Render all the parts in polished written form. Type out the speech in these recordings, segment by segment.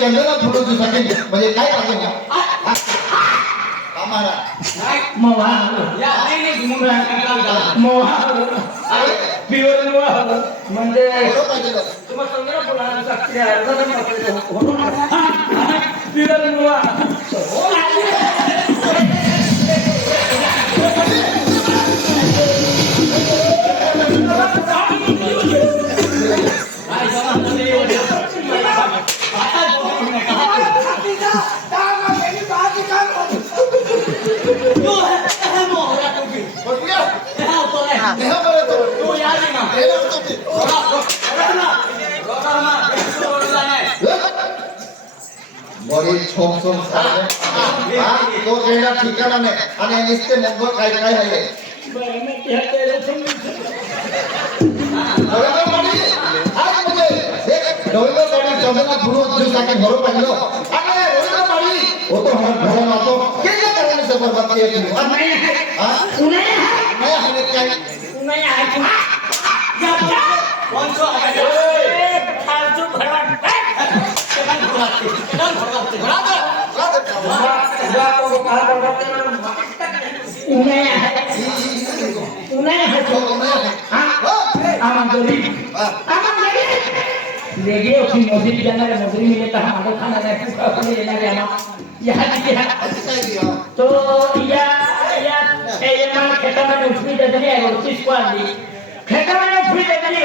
चंद्राला photo म्हणजे काय पाहिजे आम्हाला म्हणजे बड़ी छोक छोक तो जेड़ा ठिकाना ने आणि निस्ते मंगो काय काय आहे रवींद्र पाटील आज म्हणजे रवींद्र पाटील चंद्रना गुरु जो साके घरो पाहिलो आणि रवींद्र पाटील वो तो हम घर में तो क्या करने से बर्बाद किया तू नहीं है हां नहीं है काय नहीं है कौन सो फालतू भड़वा तो या खेतामध्ये उठली त्याच्याने खेतामध्ये उठली त्याच्याने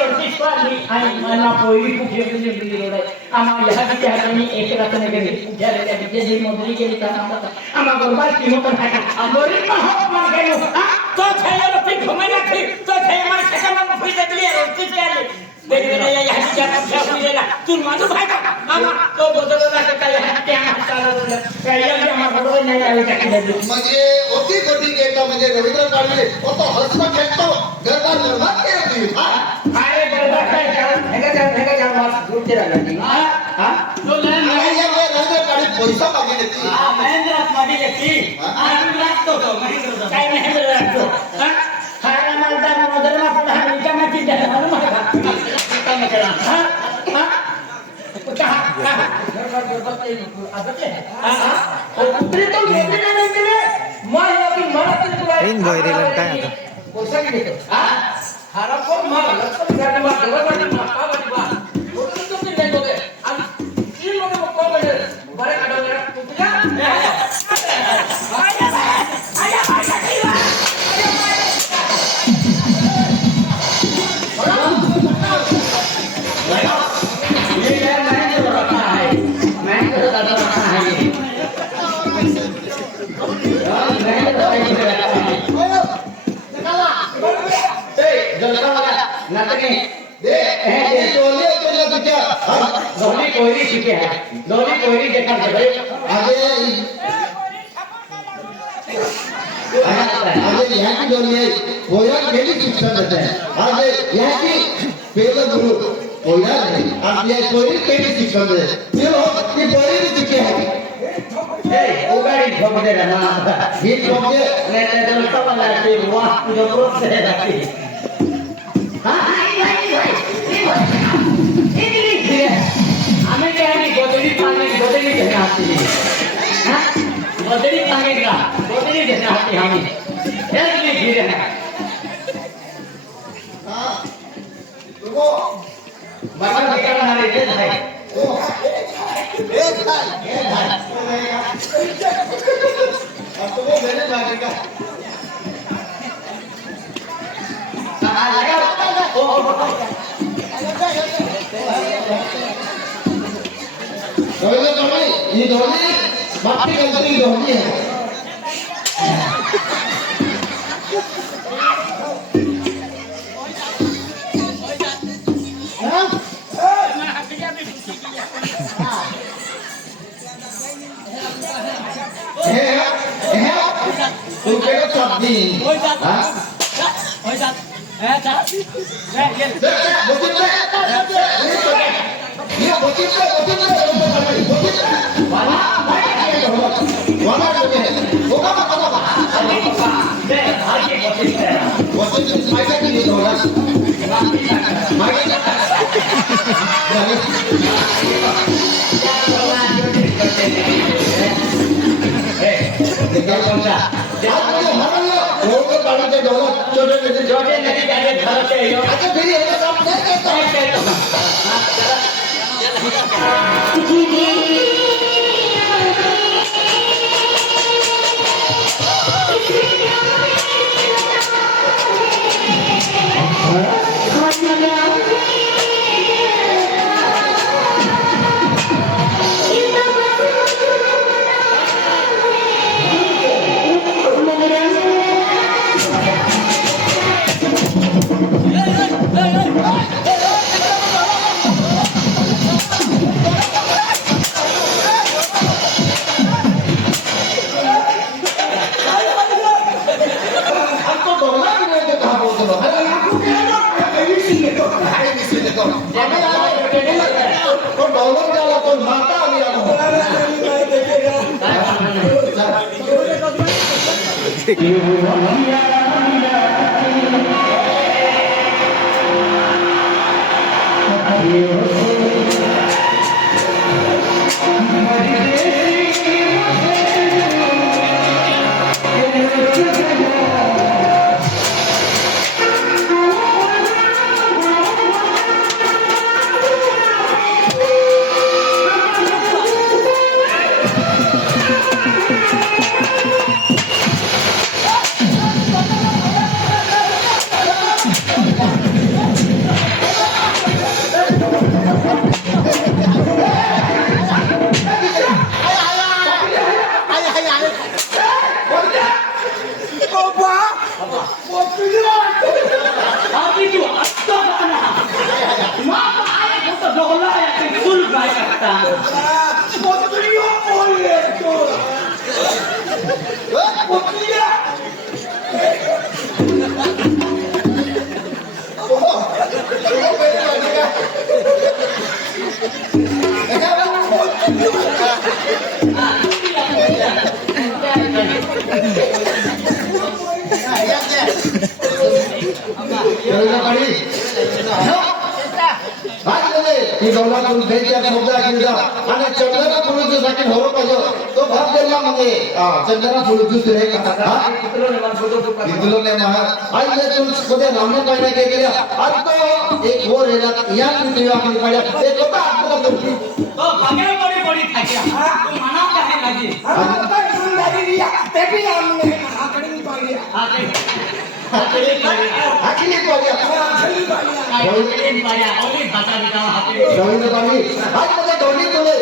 आणि मला पोळी खूप येऊन रोड आहे आम्हाला ह्या ठिकाणी एक रात्र गेले ज्याला जी मजुरी केली आम्हाला बरोबर किंमत तो छायाला ती घुमायला तो छाया मला खेतामध्ये उठली त्याच्याने तू माझं भाई का तो बदलला काय म्हणजे ओटी गोटी गेला म्हणजे रवींद्र पाटील तो हसमा खेळतो गरबा निर्माण केली अरे गरबा काय हेगा जा मास गुरते लागली तो रवींद्र पाटील पैसा मागितली महेंद्र मागितली आणि लागतो काय महेंद्र लागतो हारा मालदार मदरमा पुढे निजामाची दरबार मागा दोन्ही कोयरी शिके है दोन्ही कोयरी देखा भाई आगे यहाँ की जोड़ी है कोयला केली शिक्षा देते हैं आगे यहाँ की पहला गुरु कोयला नहीं अब ये कोयरी केली शिक्षा देते हैं ये कोयरी शिके है उगाड़ी ठोक दे रहा ये ठोक दे लेते तो वाला के वाह जो रोक से रखी हां हमें क्या है गोदड़ी देना आती है हां गोदड़ी मांगेगा गोदड़ी देना आती है हमें ऐसे गिरे हैं हां वो बाबा बेटा बना ले दे भाई अब तो वो मैंने जाएगा लगा ओ ये धोनी माटी कंपनी धोनी है हा? छोटे नदी जाके घर से यो चंदना फुल दुसरे हिंदुलों ने महा आज ये तुम खुदे नामने पढ़ने के लिए आज तो एक हो रेला यहाँ की दिवा की पढ़ा एक होता आपको तो भागे बड़ी थाकिया तू मना काहे लागी तो सुंदरी रिया ते भी हमने आकड़ी पाई आके आखिरी को गया ओली भाषा बिताओ हाथे रविंद्र पानी आज मुझे धोनी तुले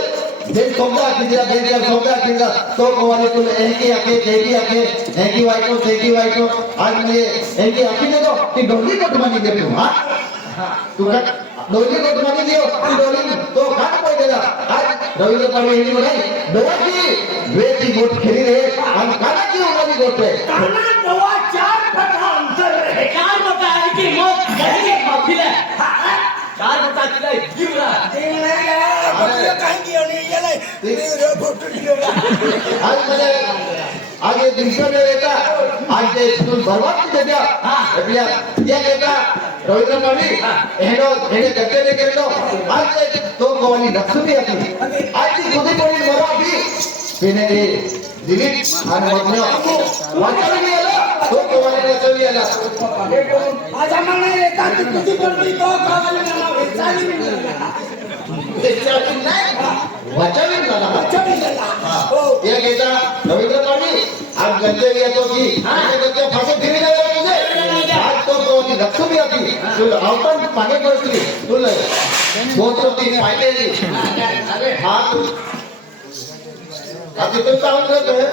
देख सोमदा किंदा तो कोवाले तुले एकी वाइटो आज मुझे एकी आखी दे दो कि धोनी को तुम्हारी दे तू हां तू का धोनी को तुम्हारी दियो तू धोनी तो खाट कोई देगा आज रविंद्र पानी हिंदी में नहीं दवा की वेटी गोट खेली रे हम काना की उंगली गोट पे काना दवा 4 फटा अंतर है 4 बता है कि मौत गली खिले 4 बता खिले गिरा दिले बच्चे कहीं की नहीं ये ले रे फोटो दिया आज ये दिशा में रहता आज ये स्कूल बर्बाद की जगह भैया ये कहता रविंद्र पानी हेलो हेले करते ले कर लो आज ये तो कवाली रख भी आती आज की खुदी कोई मरा भी बिने दिलीप और मध्य वाचा भी आला तो कवाली वाचा भी आला आज हमने रहता कि खुदी कोई तो कावले ना वेचाली नहीं वाचा भी आला चली गया ये कहता रविंद्र पानी आज गंजे भी तो की ये गंजे फांसी फिरी लगा मुझे आज तो कवाली रख भी आती तो आउटन पागे करती तो ले बहुत तो तीन फायदे दी अरे हां अब तो साउंड करते हैं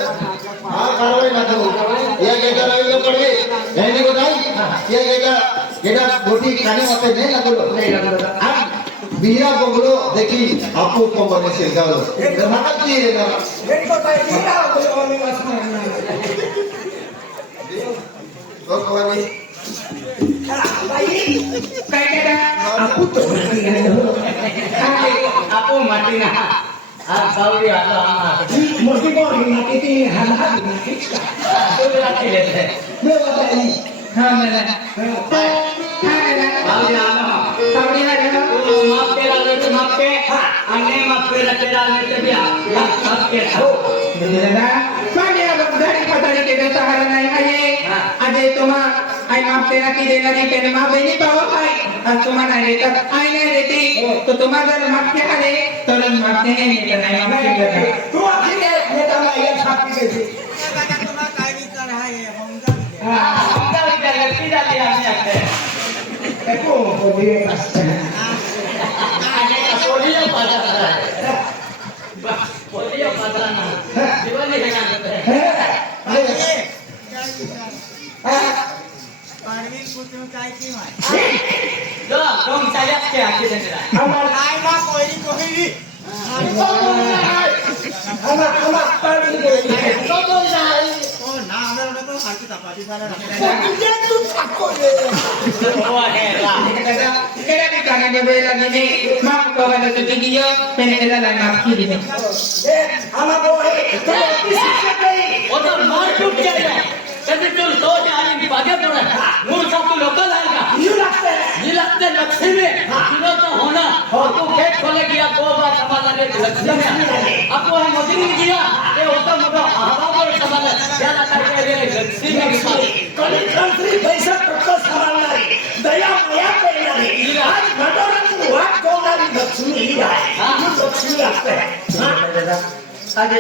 हां कार्रवाई ना करो ये कहता रविंद्र पानी नहीं को नहीं ये कहता गोटी खाने वाले नहीं लगो अब बीरा बगलो देखी आपको को बने से जाओ धमाका चाहिए ना मेरी को तो ये क्या कोई और नहीं मत भगवानी काय केलं आपू तो आपो माटी ना आज सावली आलो आम्हा मोठी बोरी ना किती हाला किती तो राखले ते हा मला सावली आलो सावडी आला तू माफ के डाले तो माफ के अन्य माफ के रखे डाले तो भी आप के दादा पाण्या बघाडी पताडी के सहारा नाही आहे अजय तुम्हा आई माफ तेरा की देना नहीं तेरे माँ बहनी पाओ आई आज तुम्हारा नहीं देता आई नहीं देती तो तुम्हारा जर माफ के आले तो लोग माफते हैं नहीं तो नहीं माफ के तू आखिर नेता में ये छापी गई थी हमका विचार करती जाती आम्ही आते देखो बोलिए असं पोलियो पात्रा पोलियो पात्रा ना जीवन हे सांगत आहे जो तुम चालत के आके देना तो बोल जाए वो है ला kaya di kanan ni bela ni maaf kau ada tu tinggi yo penela la maaf ki ni वो तो मार टूट जाएगा कभी तो सोच आई की बातें पड़ा मूल सब तो लोकल आएगा ये लगते लक्ष्मी में सुनो तो होना और तू खेत खोले गया दो बार समाधान दे लक्ष्मी में अब वो है मोदी ने किया ये होता मोटा हवा पर समाधान क्या लगता है ये लक्ष्मी में कली कंट्री पैसा टक्कर संभालणारी दया माया करणारी आज भटोरातून वाट कोणारी लक्ष्मी ही आहे ही लक्ष्मी असते अरे